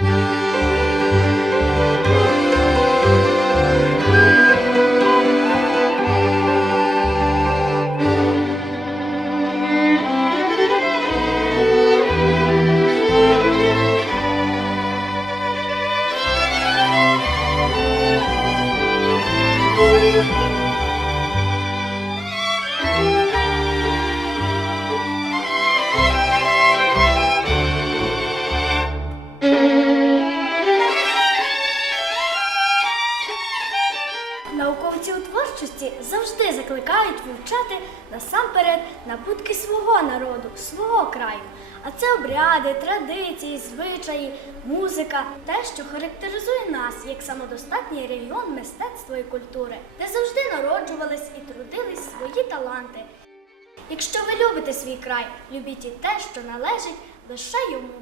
Música характеризує нас як самодостатній регіон мистецтва і культури, де завжди народжувались і трудились свої таланти. Якщо ви любите свій край, любіть і те, що належить лише йому.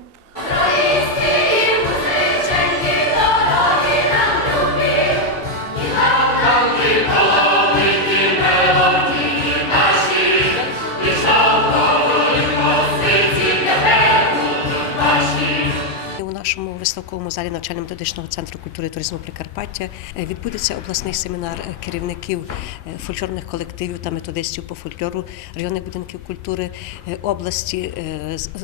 Виставковому залі навчально-методичного центру культури і туризму Прикарпаття е, відбудеться обласний семінар е, керівників е, фольклорних колективів та методистів по фольклору районних будинків культури області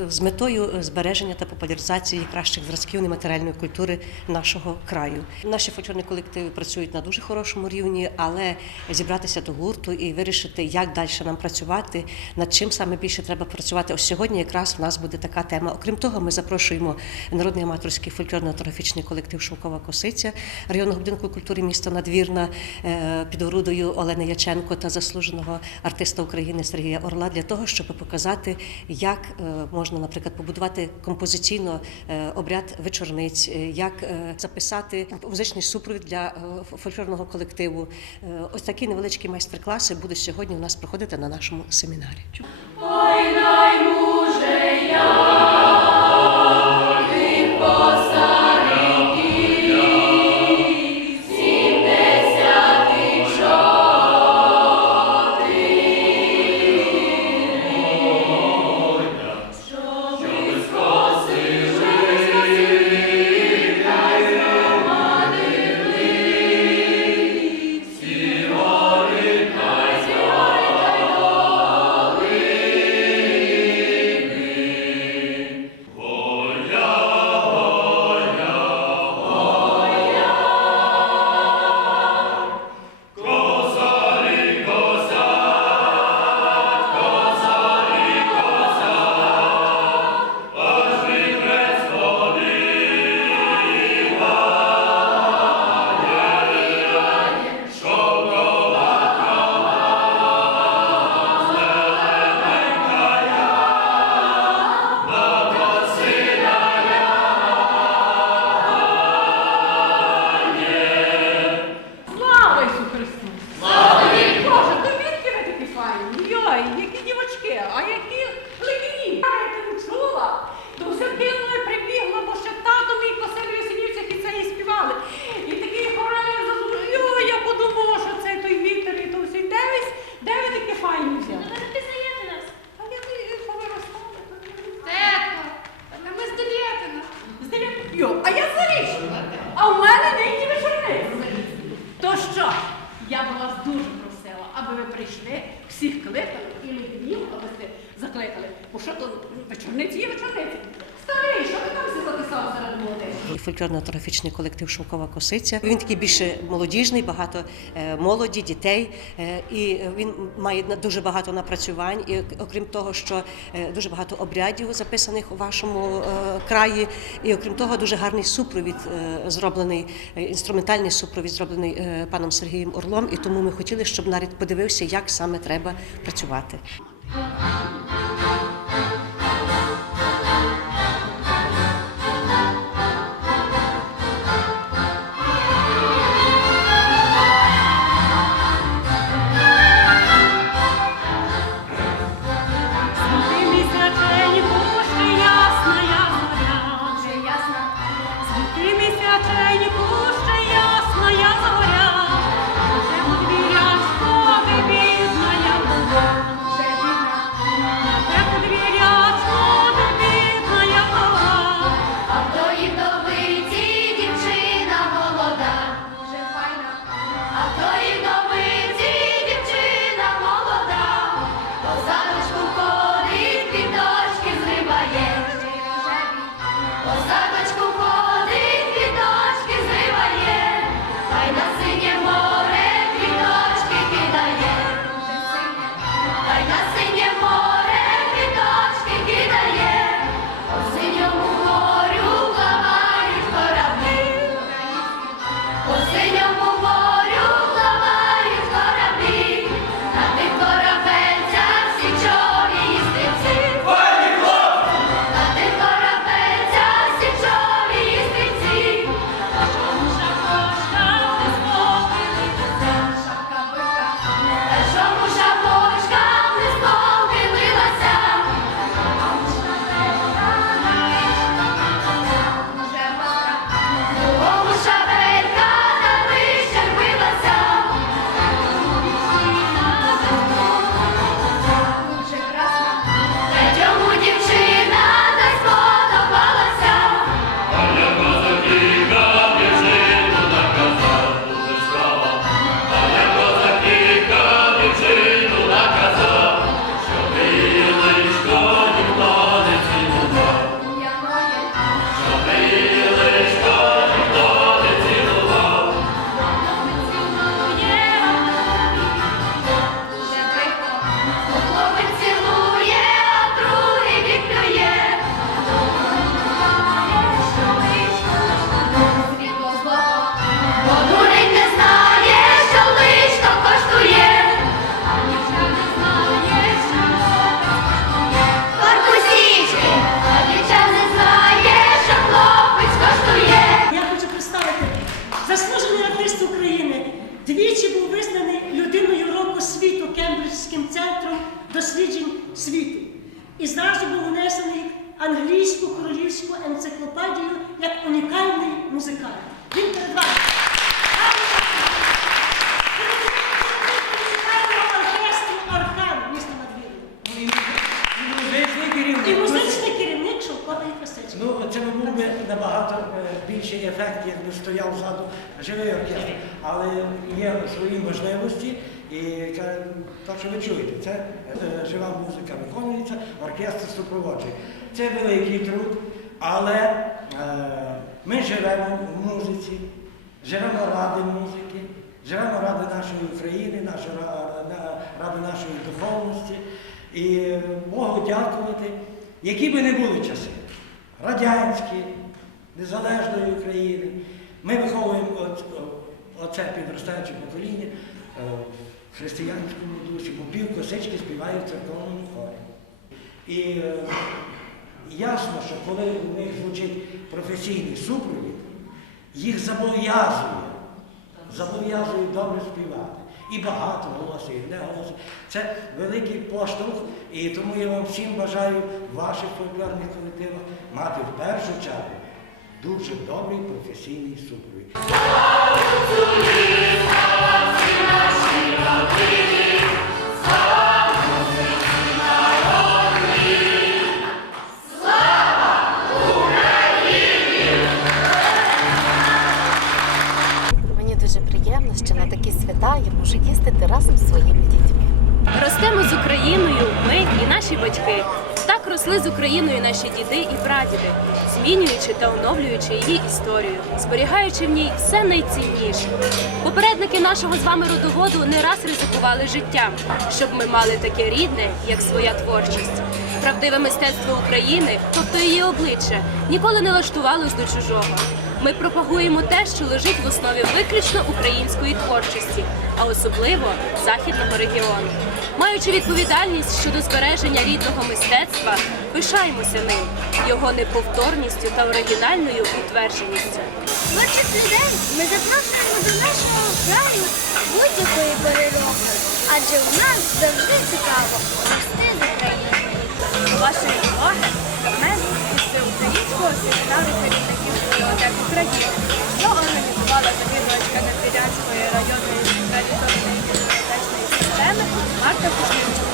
з- метою збереження та популяризації кращих зразків нематеріальної культури нашого краю. Наші фольклорні колективи працюють на дуже хорошому рівні, але зібратися до гурту і вирішити, як далі нам працювати, над чим саме більше треба працювати. Ось сьогодні якраз в нас буде така тема. Окрім того, ми запрошуємо народний аматорський фольклорно-етнографічний колектив Шовкова Косиця районного будинку культури міста Надвірна е, під орудою Олени Яченко та заслуженого артиста України Сергія Орла для того, щоб показати, як е, можна, наприклад, побудувати композиційно е, обряд вечорниць, як записати музичний супровід для фольклорного колективу. Ось такі невеличкі майстер-класи будуть сьогодні у нас проходити на нашому семінарі. Слава всіх кликали і легнів, аби ви закликали. Бо що то вечорниці є вечорниці. Старий, що ти серед молодих? Фольклорно-етнографічний колектив Шовкова Косиця. Він такий більше молодіжний, багато е, молоді, дітей. е, І він має дуже багато напрацювань. І окрім того, що е, дуже багато обрядів записаних у вашому краї. І окрім того, дуже гарний супровід зроблений, інструментальний супровід зроблений паном Сергієм Орлом. І тому ми хотіли, щоб нарід подивився, як саме треба працювати. Світу. І зразу був внесений англійську королівську енциклопедію як унікальний музикант. Він перед вами. І музичний керівник шовкової косички. Ну, це був би набагато е, більший ефект, якби стояв ззаду живий оркестр. Але є свої можливості, і це, так що ви чуєте, це е, жива музика виконується, оркестр супроводжує. Це великий труд, але е, ми живемо в музиці, живемо ради музики, живемо ради нашої України, ради нашої духовності. І е, Богу дякувати, які би не були часи, радянські, незалежної України. Ми виховуємо оце підростаюче покоління е, християнському дусі, бо пів косички співають в церковному хорі. І е, ясно, що коли у них звучить професійний супровід, їх зобов'язує, зобов'язує добре співати. І багато голосів, і не голосів. Це великий поштовх, і тому я вам всім бажаю ваших фольклорних колективах мати в першу чергу дуже добрий професійний супровід. Наші діди і прадіди, змінюючи та оновлюючи її історію, зберігаючи в ній все найцінніше. Попередники нашого з вами родоводу не раз ризикували життям, щоб ми мали таке рідне, як своя творчість. Правдиве мистецтво України, тобто її обличчя, ніколи не лаштувалось до чужого. Ми пропагуємо те, що лежить в основі виключно української творчості, а особливо західного регіону. Маючи відповідальність щодо збереження рідного мистецтва, пишаємося ним, його неповторністю та оригінальною утвердженістю. Творчих людей ми запрошуємо до нашого краю будь-якої пори адже в нас завжди цікаво рости з Україною. Вашої уваги фрагмент із всеукраїнського семінару керівників бібліотек України, що організувала завідувачка Надвірянської районної бібліотечної системи Марта Кузьмінчука.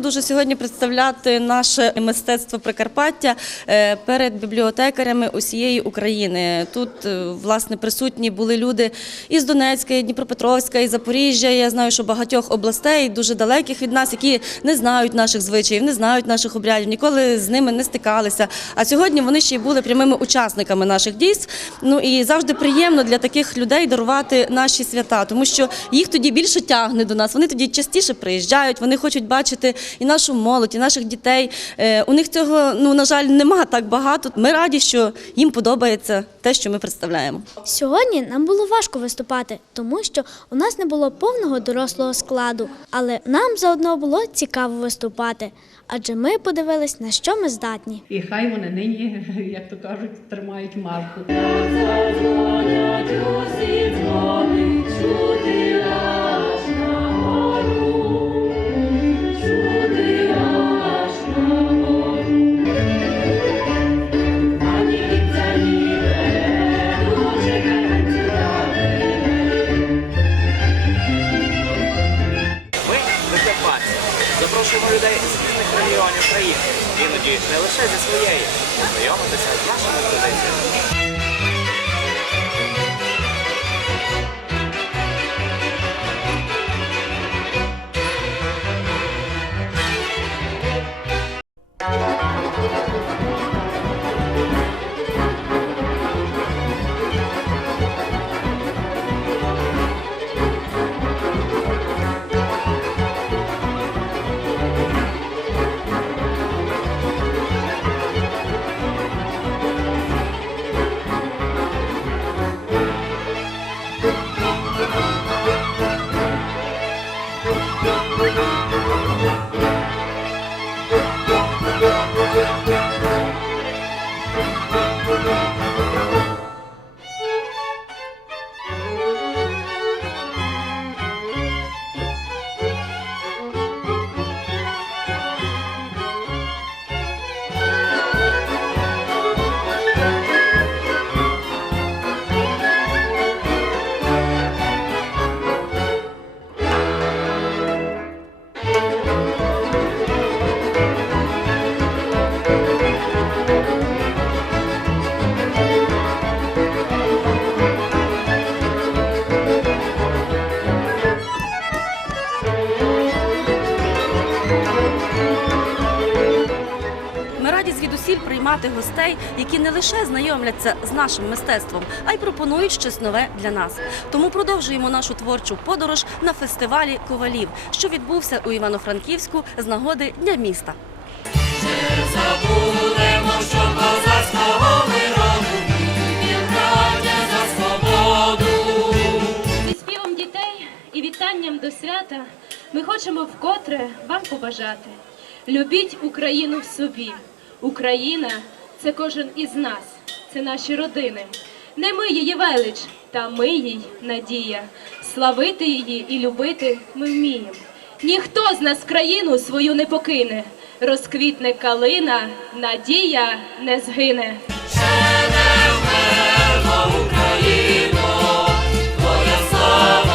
Дуже сьогодні представляти наше мистецтво Прикарпаття е, перед бібліотекарями усієї України. Тут е, власне присутні були люди із Донецька, і Дніпропетровська, і Запоріжжя. Я знаю, що багатьох областей, дуже далеких від нас, які не знають наших звичаїв, не знають наших обрядів, ніколи з ними не стикалися. А сьогодні вони ще й були прямими учасниками наших дійств. Ну і завжди приємно для таких людей дарувати наші свята, тому що їх тоді більше тягне до нас. Вони тоді частіше приїжджають, вони хочуть бачити і нашу молодь, і наших дітей. Е, У них цього, ну на жаль, нема так багато. Ми раді, що їм подобається те, що ми представляємо. Сьогодні нам було важко виступати, тому що у нас не було повного дорослого складу, але нам заодно було цікаво виступати, адже ми подивились, на що ми здатні. І хай вони нині, як то кажуть, тримають марку. Ми Запрошуємо людей з різних регіонів країни, іноді не лише зі своєї, познайомитися з нашими традиціями. Лише знайомляться з нашим мистецтвом, а й пропонують щось нове для нас. Тому продовжуємо нашу творчу подорож на фестивалі ковалів, що відбувся у Івано-Франківську з нагоди Дня міста. Зі співом дітей і вітанням до свята ми хочемо вкотре вам побажати. Любіть Україну в собі. Україна це кожен із нас, це наші родини. Не ми її велич, та ми їй надія. Славити її і любити ми вміємо. Ніхто з нас країну свою не покине. Розквітне калина, надія не згине. Кожний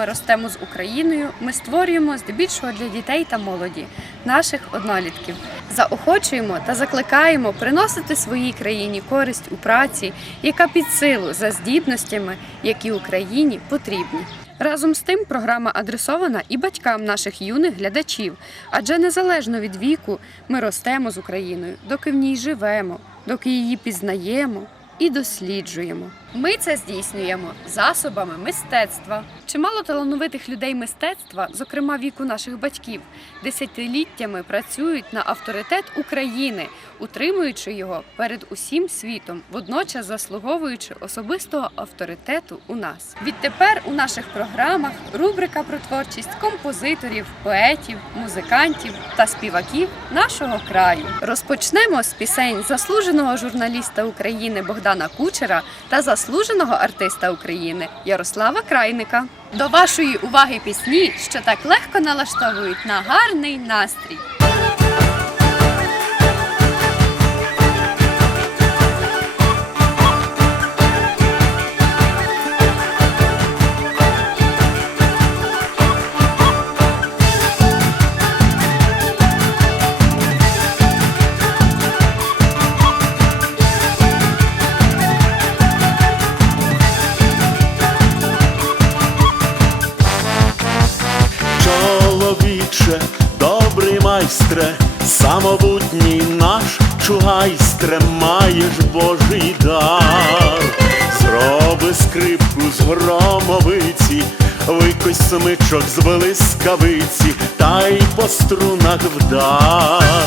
програми Ростемо з Україною ми створюємо здебільшого для дітей та молоді, наших однолітків. Заохочуємо та закликаємо приносити своїй країні користь у праці, яка під силу за здібностями, які Україні потрібні. Разом з тим, програма адресована і батькам наших юних глядачів, адже незалежно від віку ми ростемо з Україною, доки в ній живемо, доки її пізнаємо і досліджуємо. Ми це здійснюємо засобами мистецтва. Чимало талановитих людей мистецтва, зокрема віку наших батьків, десятиліттями працюють на авторитет України, утримуючи його перед усім світом, водночас заслуговуючи особистого авторитету у нас. Відтепер у наших програмах рубрика про творчість композиторів, поетів, музикантів та співаків нашого краю. Розпочнемо з пісень заслуженого журналіста України Богдана Кучера та заслуженого артиста України Ярослава Крайника. До вашої уваги пісні, що так легко налаштовують на гарний настрій. Смичок з блискавиці, та й по струнах вдар,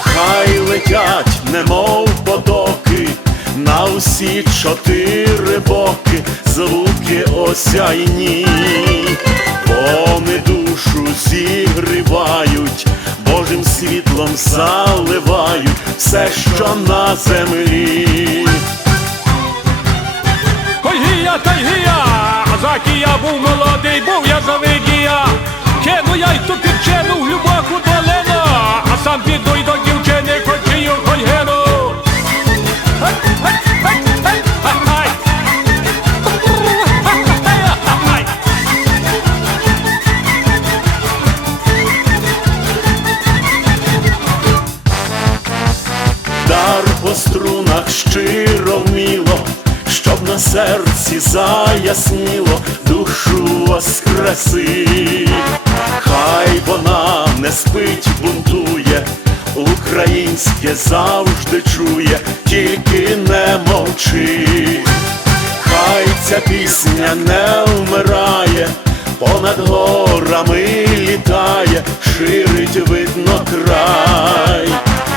хай летять, немов потоки, на усі чотири боки, звуки осяйні. Вони душу зігрівають, Божим світлом заливають все, що на землі. Ой гія, та гія, а заки я був молодий, був я завидія. Кину я й ту півчену в глибоку долину, а сам піду й до дівчини, хочію кольгину. Дар по струнах щиро вміло, щоб на серці заясніло, душу воскреси. Хай вона не спить, бунтує, українське завжди чує, тільки не мовчи. Хай ця пісня не вмирає, понад горами літає, ширить видно край,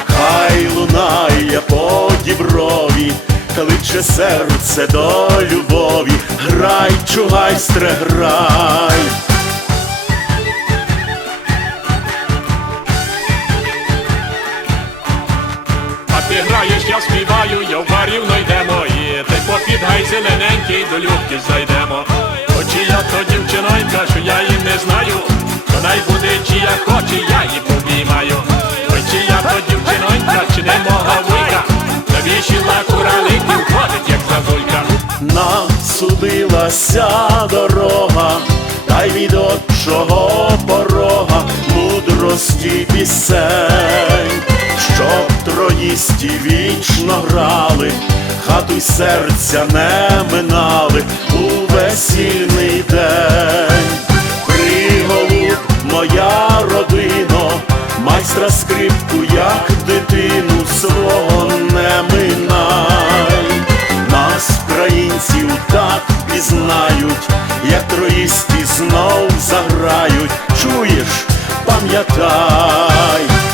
хай лунає по діброві, кличе серце до любові, грай, чугайстре, грай. А ти граєш, я співаю, я в барів йдемо і ти попід гай зелененький до любки зайдемо. Очі я то дівчинонька, що я її не знаю, то най буде, чи я хочу, я її побіймаю. Насудилася дорога, та й від отчого порога мудрості пісень, щоб троїсті вічно грали, хату й серця не минали у весільний день. Приголуб, моя родино, майстра скрипку, як дитину свого не минай. Нас, українців, так пізнають, як троїсті знов заграють. Чуєш, пам'ятай.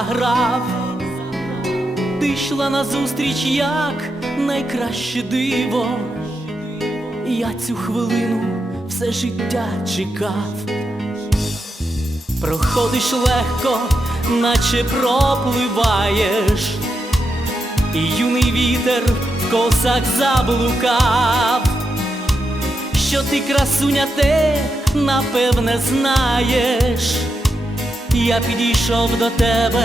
Заграв, ти йшла назустріч, як найкраще диво. Я цю хвилину все життя чекав, проходиш легко, наче пропливаєш, і юний вітер в косах заблукав, що ти красуня те, напевне, знаєш. Я підійшов до тебе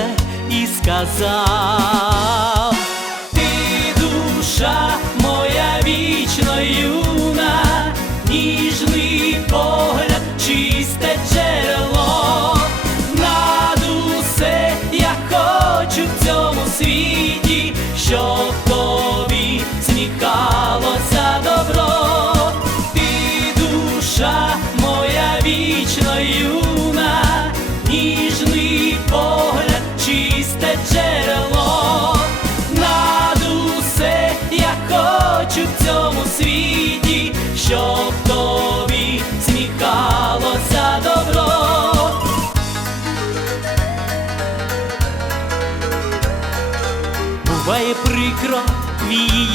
і сказав, ти душа моя вічно юна, ніжний погляд, чисте джерело, над усе я хочу в цьому світі, щоб тобі сміхалося добро, ти душа моя вічно юна,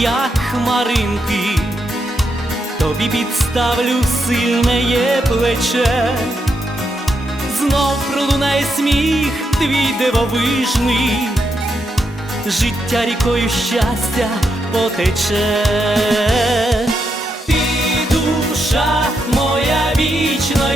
як хмаринки, тобі підставлю сильне є плече, знов пролунає сміх твій дивовижний, життя рікою щастя потече. Ти душа моя вічно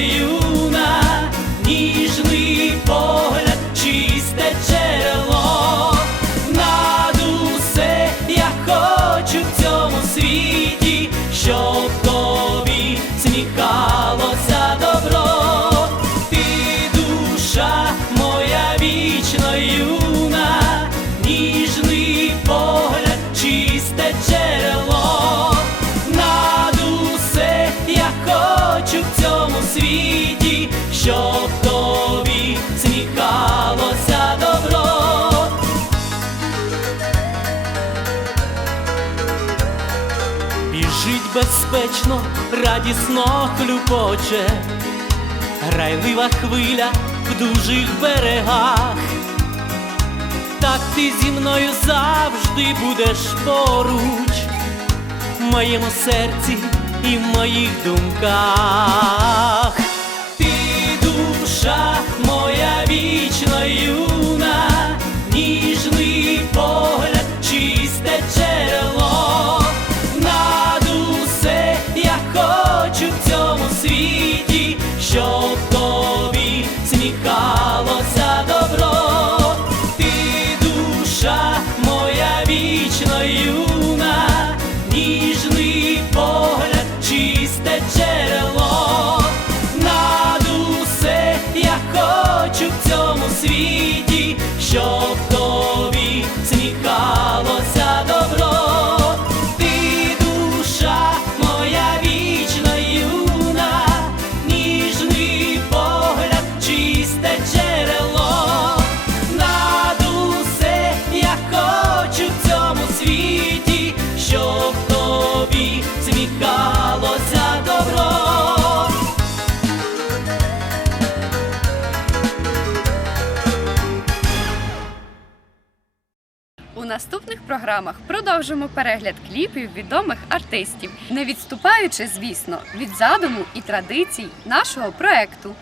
безпечно, радісно хлюпоче, грайлива хвиля в дужих берегах. Так ти зі мною завжди будеш поруч, в моєму серці і в моїх думках. Ти душа моя вічно світі, щоб тобі Наступних програмах продовжимо перегляд кліпів відомих артистів, не відступаючи, звісно, від задуму і традицій нашого проекту.